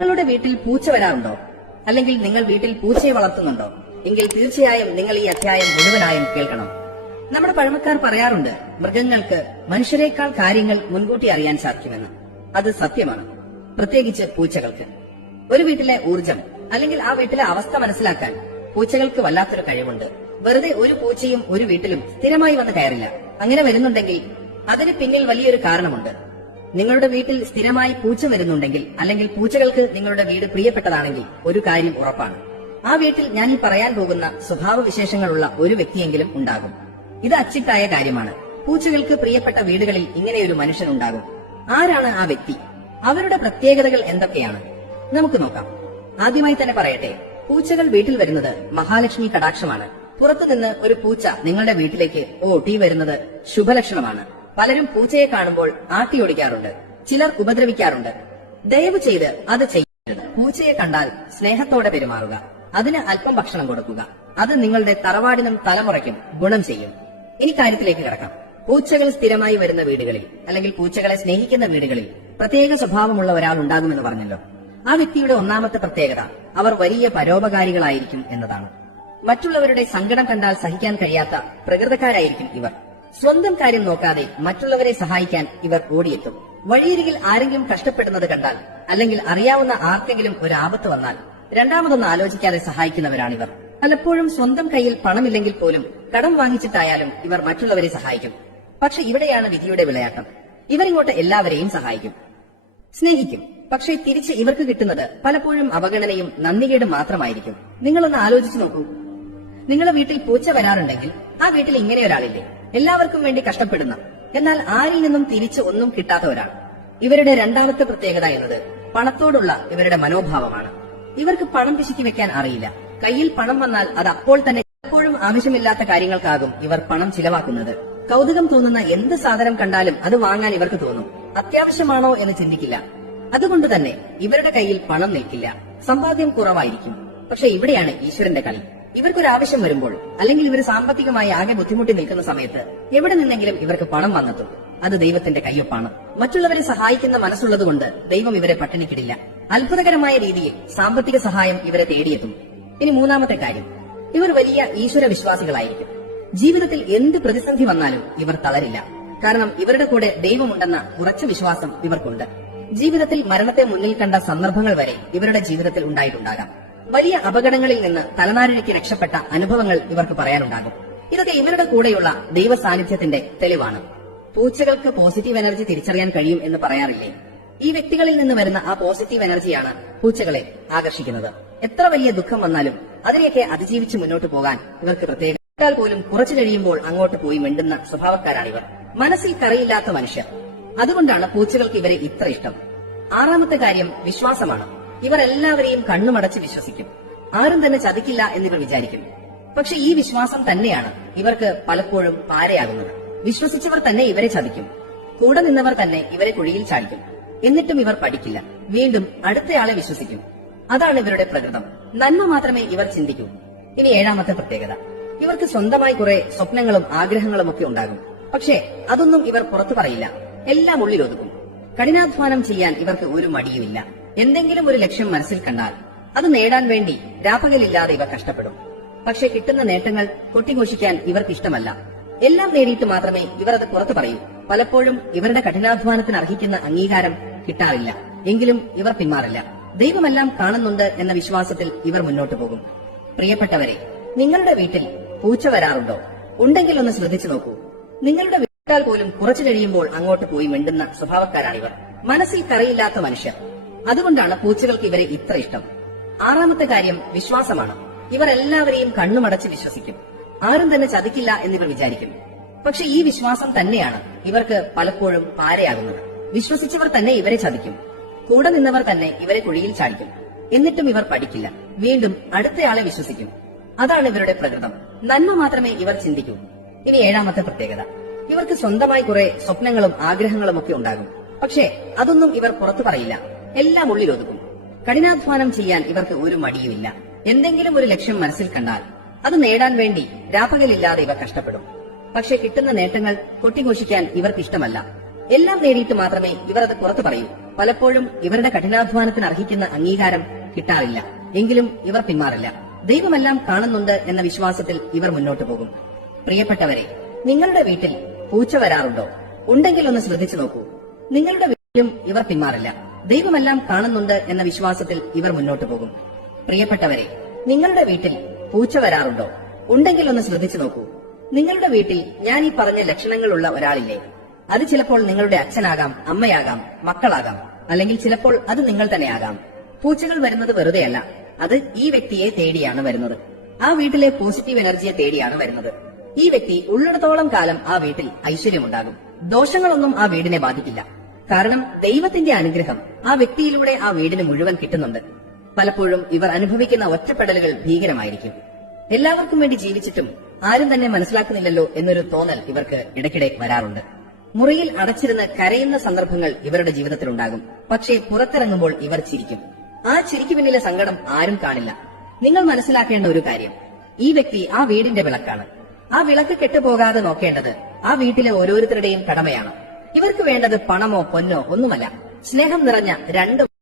നിങ്ങളുടെ വീട്ടിൽ പൂച്ച വരാറുണ്ടോ? അല്ലെങ്കിൽ നിങ്ങൾ വീട്ടിൽ പൂച്ചയെ വളർത്തുന്നുണ്ടോ? എങ്കിൽ തീർച്ചയായും നിങ്ങൾ ഈ അധ്യായം മുഴുവനായും കേൾക്കണം. നമ്മുടെ പഴമക്കാർ പറയാറുണ്ട്, മൃഗങ്ങൾക്ക് മനുഷ്യരെക്കാൾ കാര്യങ്ങൾ മുൻകൂട്ടി അറിയാൻ സാധിക്കുമെന്ന്. അത് സത്യമാണ്, പ്രത്യേകിച്ച് പൂച്ചകൾക്ക്. ഒരു വീട്ടിലെ ഊർജം അല്ലെങ്കിൽ ആ വീട്ടിലെ അവസ്ഥ മനസ്സിലാക്കാൻ പൂച്ചകൾക്ക് വല്ലാത്തൊരു കഴിവുണ്ട്. വെറുതെ ഒരു പൂച്ചയും ഒരു വീട്ടിലും സ്ഥിരമായി വന്ന് കയറില്ല. അങ്ങനെ വരുന്നുണ്ടെങ്കിൽ അതിന് പിന്നിൽ വലിയൊരു കാരണമുണ്ട്. നിങ്ങളുടെ വീട്ടിൽ സ്ഥിരമായി പൂച്ച വരുന്നുണ്ടെങ്കിൽ, അല്ലെങ്കിൽ പൂച്ചകൾക്ക് നിങ്ങളുടെ വീട് പ്രിയപ്പെട്ടതാണെങ്കിൽ, ഒരു കാര്യം ഉറപ്പാണ്: ആ വീട്ടിൽ ഞാൻ ഈ പറയാൻ പോകുന്ന സ്വഭാവവിശേഷങ്ങളുള്ള ഒരു വ്യക്തിയെങ്കിലും ഉണ്ടാകും. ഇത് അച്ചിട്ടായ കാര്യമാണ്. പൂച്ചകൾക്ക് പ്രിയപ്പെട്ട വീടുകളിൽ ഇങ്ങനെയൊരു മനുഷ്യനുണ്ടാകും. ആരാണ് ആ വ്യക്തി? അവരുടെ പ്രത്യേകതകൾ എന്തൊക്കെയാണ്? നമുക്ക് നോക്കാം. ആദ്യമായി തന്നെ പറയട്ടെ, പൂച്ചകൾ വീട്ടിൽ വരുന്നത് മഹാലക്ഷ്മി കടാക്ഷമാണ്. പുറത്തുനിന്ന് ഒരു പൂച്ച നിങ്ങളുടെ വീട്ടിലേക്ക് ഓടി വരുന്നത് ശുഭലക്ഷണമാണ്. പലരും പൂച്ചയെ കാണുമ്പോൾ ആട്ടിയോടിക്കാറുണ്ട്, ചിലർ ഉപദ്രവിക്കാറുണ്ട്. ദയവ് ചെയ്ത് അത് ചെയ്യരുത്. പൂച്ചയെ കണ്ടാൽ സ്നേഹത്തോടെ പെരുമാറുക, അതിന് അല്പം ഭക്ഷണം കൊടുക്കുക. അത് നിങ്ങളുടെ തറവാടിനും തലമുറയ്ക്കും ഗുണം ചെയ്യും. ഇനി കാര്യത്തിലേക്ക് കിടക്കാം. പൂച്ചകൾ സ്ഥിരമായി വരുന്ന വീടുകളിൽ, അല്ലെങ്കിൽ പൂച്ചകളെ സ്നേഹിക്കുന്ന വീടുകളിൽ പ്രത്യേക സ്വഭാവമുള്ള ഒരാൾ ഉണ്ടാകുമെന്ന് പറഞ്ഞല്ലോ. ആ വ്യക്തിയുടെ ഒന്നാമത്തെ പ്രത്യേകത, അവർ വലിയ പരോപകാരികളായിരിക്കും എന്നതാണ്. മറ്റുള്ളവരുടെ സങ്കടം കണ്ടാൽ സഹിക്കാൻ കഴിയാത്ത പ്രകൃതക്കാരായിരിക്കും ഇവർ. സ്വന്തം കാര്യം നോക്കാതെ മറ്റുള്ളവരെ സഹായിക്കാൻ ഇവർ ഓടിയെത്തും. വഴിയരികിൽ ആരെങ്കിലും കഷ്ടപ്പെടുന്നത് കണ്ടാൽ, അല്ലെങ്കിൽ അറിയാവുന്ന ആർക്കെങ്കിലും ഒരു ആപത്ത് വന്നാൽ, രണ്ടാമതൊന്നും ആലോചിക്കാതെ സഹായിക്കുന്നവരാണിവർ. പലപ്പോഴും സ്വന്തം കയ്യിൽ പണമില്ലെങ്കിൽ പോലും കടം വാങ്ങിച്ചിട്ടായാലും ഇവർ മറ്റുള്ളവരെ സഹായിക്കും. പക്ഷെ ഇവിടെയാണ് വിധിയുടെ വിളയാട്ടം. ഇവരിങ്ങോട്ട് എല്ലാവരെയും സഹായിക്കും, സ്നേഹിക്കും. പക്ഷേ തിരിച്ച് ഇവർക്ക് കിട്ടുന്നത് പലപ്പോഴും അവഗണനയും നന്ദികേടും മാത്രമായിരിക്കും. നിങ്ങളൊന്ന് ആലോചിച്ചു നോക്കൂ. നിങ്ങളുടെ വീട്ടിൽ പൂച്ച വരാറുണ്ടെങ്കിൽ ആ വീട്ടിൽ ഇങ്ങനെ ഒരാളില്ലേ? എല്ലാവർക്കും വേണ്ടി കഷ്ടപ്പെടുന്ന, എന്നാൽ ആരിൽ നിന്നും തിരിച്ച് ഒന്നും കിട്ടാത്ത ഒരാൾ. ഇവരുടെ രണ്ടാമത്തെ പ്രത്യേകത എന്നത് പണത്തോടുള്ള ഇവരുടെ മനോഭാവമാണ്. ഇവർക്ക് പണം പിശുക്കി വെക്കാൻ അറിയില്ല. കയ്യിൽ പണം വന്നാൽ അത് അപ്പോൾ തന്നെ, എപ്പോഴും ആവശ്യമില്ലാത്ത കാര്യങ്ങൾക്കാകും ഇവർ പണം ചിലവാക്കുന്നത്. കൗതുകം തോന്നുന്ന എന്ത് സാധനം കണ്ടാലും അത് വാങ്ങാൻ ഇവർക്ക് തോന്നും. അത്യാവശ്യമാണോ എന്ന് ചിന്തിക്കില്ല. അതുകൊണ്ട് തന്നെ ഇവരുടെ കയ്യിൽ പണം നിൽക്കില്ല, സമ്പാദ്യം കുറവായിരിക്കും. പക്ഷെ ഇവിടെയാണ് ഈശ്വരന്റെ കളി. ഇവർക്കൊരാവശ്യം വരുമ്പോൾ, അല്ലെങ്കിൽ ഇവർ സാമ്പത്തികമായി ആകെ ബുദ്ധിമുട്ടി നിൽക്കുന്ന സമയത്ത് എവിടെ നിന്നെങ്കിലും ഇവർക്ക് പണം വന്നെത്തും. അത് ദൈവത്തിന്റെ കയ്യൊപ്പാണ്. മറ്റുള്ളവരെ സഹായിക്കുന്ന മനസ്സുള്ളതുകൊണ്ട് ദൈവം ഇവരെ പട്ടിണിക്കിടില്ല. അത്ഭുതകരമായ രീതിയിൽ സാമ്പത്തിക സഹായം ഇവരെ തേടിയെത്തും. ഇനി മൂന്നാമത്തെ കാര്യം, ഇവർ വലിയ ഈശ്വര വിശ്വാസികളായിരിക്കും. ജീവിതത്തിൽ എന്ത് പ്രതിസന്ധി വന്നാലും ഇവർ തളരില്ല. കാരണം ഇവരുടെ കൂടെ ദൈവമുണ്ടെന്ന ഉറച്ച വിശ്വാസം ഇവർക്കുണ്ട്. ജീവിതത്തിൽ മരണത്തെ മുന്നിൽ കണ്ട സന്ദർഭങ്ങൾ വരെ ഇവരുടെ ജീവിതത്തിൽ ഉണ്ടായിട്ടുണ്ടാകാം. വലിയ അപകടങ്ങളിൽ നിന്ന് തലനാരിഴയ്ക്ക് രക്ഷപ്പെട്ട അനുഭവങ്ങൾ ഇവർക്ക് പറയാനുണ്ടാകും. ഇതൊക്കെ ഇവരുടെ കൂടെയുള്ള ദൈവ സാന്നിധ്യത്തിന്റെ തെളിവാണ്. പൂച്ചകൾക്ക് പോസിറ്റീവ് എനർജി തിരിച്ചറിയാൻ കഴിയും എന്ന് പറയാറില്ലേ? ഈ വ്യക്തികളിൽ നിന്ന് വരുന്ന ആ പോസിറ്റീവ് എനർജിയാണ് പൂച്ചകളെ ആകർഷിക്കുന്നത്. എത്ര വലിയ ദുഃഖം വന്നാലും അതിനെയൊക്കെ അതിജീവിച്ച് മുന്നോട്ട് പോകാൻ ഇവർക്ക് പ്രത്യേകത പോലും കുറച്ചു കഴിയുമ്പോൾ അങ്ങോട്ട് പോയി മിണ്ടുന്ന സ്വഭാവക്കാരാണിവർ. മനസ്സിൽ കറയില്ലാത്ത മനുഷ്യർ. അതുകൊണ്ടാണ് പൂച്ചകൾക്ക് ഇവരെ ഇത്ര ഇഷ്ടം. ആറാമത്തെ കാര്യം വിശ്വാസമാണ്. ഇവർ എല്ലാവരെയും കണ്ണുമടച്ച് വിശ്വസിക്കും. ആരും തന്നെ ചതിക്കില്ല എന്നിവർ വിചാരിക്കും. പക്ഷെ ഈ വിശ്വാസം തന്നെയാണ് ഇവർക്ക് പലപ്പോഴും പാരയാകുന്നത്. വിശ്വസിച്ചവർ തന്നെ ഇവരെ ചതിക്കും. കൂടെ നിന്നവർ തന്നെ ഇവരെ കുഴിയിൽ ചാടിക്കും. എന്നിട്ടും ഇവർ പഠിക്കില്ല. വീണ്ടും അടുത്തയാളെ വിശ്വസിക്കും. അതാണ് ഇവരുടെ പ്രകൃതം. നന്മ മാത്രമേ ഇവർ ചിന്തിക്കൂ. ഇനി ഏഴാമത്തെ പ്രത്യേകത, ഇവർക്ക് സ്വന്തമായി കുറെ സ്വപ്നങ്ങളും ആഗ്രഹങ്ങളും ഒക്കെ ഉണ്ടാകും. പക്ഷേ അതൊന്നും ഇവർ പുറത്തു പറയില്ല. എല്ലാം ഉള്ളിലൊതുക്കും. കഠിനാധ്വാനം ചെയ്യാൻ ഇവർക്ക് ഒരു മടിയുമില്ല. എന്തെങ്കിലും ഒരു ലക്ഷ്യം മനസ്സിൽ കണ്ടാൽ അത് നേടാൻ വേണ്ടി രാപ്പകലില്ലാതെ ഇവർ കഷ്ടപ്പെടും. പക്ഷെ കിട്ടുന്ന നേട്ടങ്ങൾ കൊട്ടിഘോഷിക്കാൻ ഇവർക്ക് ഇഷ്ടമല്ല. എല്ലാം നേടിയിട്ട് മാത്രമേ ഇവർ അത് പുറത്തു പറയൂ. പലപ്പോഴും ഇവരുടെ കഠിനാധ്വാനത്തിന് അർഹിക്കുന്ന അംഗീകാരം കിട്ടാറില്ല. എങ്കിലും ഇവർ പിന്മാറില്ല. ദൈവമെല്ലാം കാണുന്നുണ്ട് എന്ന വിശ്വാസത്തിൽ ഇവർ മുന്നോട്ടു പോകും. പ്രിയപ്പെട്ടവരെ, നിങ്ങളുടെ വീട്ടിൽ പൂച്ച വരാറുണ്ടോ? ഉണ്ടെങ്കിൽ ഒന്ന് ശ്രദ്ധിച്ചു നോക്കൂ. നിങ്ങളുടെ വീട്ടാൽ പോലും കുറച്ചു കഴിയുമ്പോൾ അങ്ങോട്ട് പോയി മിണ്ടുന്ന സ്വഭാവക്കാരാണിവർ. മനസ്സിൽ കറയില്ലാത്ത മനുഷ്യർ. അതുകൊണ്ടാണ് പൂച്ചകൾക്ക് ഇവരെ ഇത്ര ഇഷ്ടം. ആറാമത്തെ കാര്യം വിശ്വാസമാണ്. ഇവർ എല്ലാവരെയും കണ്ണുമടച്ച് വിശ്വസിക്കും. ആരും തന്നെ ചതിക്കില്ല എന്നിവർ വിചാരിക്കും. പക്ഷെ ഈ വിശ്വാസം തന്നെയാണ് ഇവർക്ക് പലപ്പോഴും പാരയാകുന്നത്. വിശ്വസിച്ചവർ തന്നെ ഇവരെ ചതിക്കും. കൂടെ നിന്നവർ തന്നെ ഇവരെ കുഴിയിൽ ചാടിക്കും. എന്നിട്ടും ഇവർ പഠിക്കില്ല. വീണ്ടും അടുത്തയാളെ വിശ്വസിക്കും. അതാണ് ഇവരുടെ പ്രകൃതം. നന്മ മാത്രമേ ഇവർ ചിന്തിക്കൂ. ഇനി ഏഴാമത്തെ പ്രത്യേകത, ഇവർക്ക് സ്വന്തമായി കുറെ സ്വപ്നങ്ങളും ആഗ്രഹങ്ങളും ഒക്കെ ഉണ്ടാകും. പക്ഷേ അതൊന്നും ഇവർ പുറത്തു പറയില്ല. എല്ലാം ഉള്ളിലൊതുക്കും. കഠിനാധ്വാനം ചെയ്യാൻ ഇവർക്ക് ഒരു മടിയുമില്ല. എന്തെങ്കിലും ഒരു ലക്ഷ്യം മനസ്സിൽ കണ്ടാൽ അത് നേടാൻ വേണ്ടി രാപ്പകലില്ലാതെ ഇവർ കഷ്ടപ്പെടും. പക്ഷെ കിട്ടുന്ന നേട്ടങ്ങൾ കൊട്ടിഘോഷിക്കാൻ ഇവർക്ക് ഇഷ്ടമല്ല. എല്ലാം നേടിയിട്ട് മാത്രമേ ഇവർ അത് പുറത്തു പറയൂ. പലപ്പോഴും ഇവരുടെ കഠിനാധ്വാനത്തിന് അർഹിക്കുന്ന അംഗീകാരം കിട്ടാറില്ല. എങ്കിലും ഇവർ പിന്മാറില്ല. ദൈവമെല്ലാം കാണുന്നുണ്ട് എന്ന വിശ്വാസത്തിൽ ഇവർ മുന്നോട്ടു പോകും. പ്രിയപ്പെട്ടവരെ, നിങ്ങളുടെ വീട്ടിൽ പൂച്ച വരാറുണ്ടോ? ഉണ്ടെങ്കിൽ ഒന്ന് ശ്രദ്ധിച്ചു നോക്കൂ. നിങ്ങളുടെ വീട്ടിലും ഇവർ പിന്മാറില്ല. ദൈവമെല്ലാം കാണുന്നുണ്ട് എന്ന വിശ്വാസത്തിൽ ഇവർ മുന്നോട്ടു പോകും. പ്രിയപ്പെട്ടവരെ, നിങ്ങളുടെ വീട്ടിൽ പൂച്ച വരാറുണ്ടോ? ഉണ്ടെങ്കിൽ ഒന്ന് ശ്രദ്ധിച്ചു നോക്കൂ. നിങ്ങളുടെ വീട്ടിൽ ഞാൻ ഈ പറഞ്ഞ ലക്ഷണങ്ങളുള്ള ഒരാളില്ലേ? അത് ചിലപ്പോൾ നിങ്ങളുടെ അച്ഛനാകാം, അമ്മയാകാം, മക്കളാകാം, അല്ലെങ്കിൽ ചിലപ്പോൾ അത് നിങ്ങൾ തന്നെയാകാം. പൂച്ചകൾ വരുന്നത് വെറുതെയല്ല. അത് ഈ വ്യക്തിയെ തേടിയാണ് വരുന്നത്. ആ വീട്ടിലെ പോസിറ്റീവ് എനർജിയെ തേടിയാണ് വരുന്നത്. ഈ വ്യക്തി ഉള്ളിടത്തോളം കാലം ആ വീട്ടിൽ ഐശ്വര്യമുണ്ടാകും. ദോഷങ്ങളൊന്നും ആ വീടിനെ ബാധിക്കില്ല. കാരണം ദൈവത്തിന്റെ അനുഗ്രഹം ആ വ്യക്തിയിലൂടെ ആ വീടിന് മുഴുവൻ കിട്ടുന്നുണ്ട്. പലപ്പോഴും ഇവർ അനുഭവിക്കുന്ന ഒറ്റപ്പെടലുകൾ ഭീകരമായിരിക്കും. എല്ലാവർക്കും വേണ്ടി ജീവിച്ചിട്ടും ആരും തന്നെ മനസ്സിലാക്കുന്നില്ലല്ലോ എന്നൊരു തോന്നൽ ഇവർക്ക് ഇടയ്ക്കിടെ വരാറുണ്ട്. മുറിയിൽ അടച്ചിരുന്ന് കരയുന്ന സന്ദർഭങ്ങൾ ഇവരുടെ ജീവിതത്തിലുണ്ടാകും. പക്ഷേ പുറത്തിറങ്ങുമ്പോൾ ഇവർ ചിരിക്കും. ആ ചിരിക്ക് പിന്നിലെ സങ്കടം ആരും കാണില്ല. നിങ്ങൾ മനസ്സിലാക്കേണ്ട ഒരു കാര്യം, ഈ വ്യക്തി ആ വീടിന്റെ വിളക്കാണ്. ആ വിളക്ക് കെട്ടുപോകാതെ നോക്കേണ്ടത് ആ വീട്ടിലെ ഓരോരുത്തരുടെയും കടമയാണ്. ഇവർക്ക് വേണ്ടത് പണമോ പൊന്നോ ഒന്നുമല്ല, സ്നേഹം നിറഞ്ഞ രണ്ട്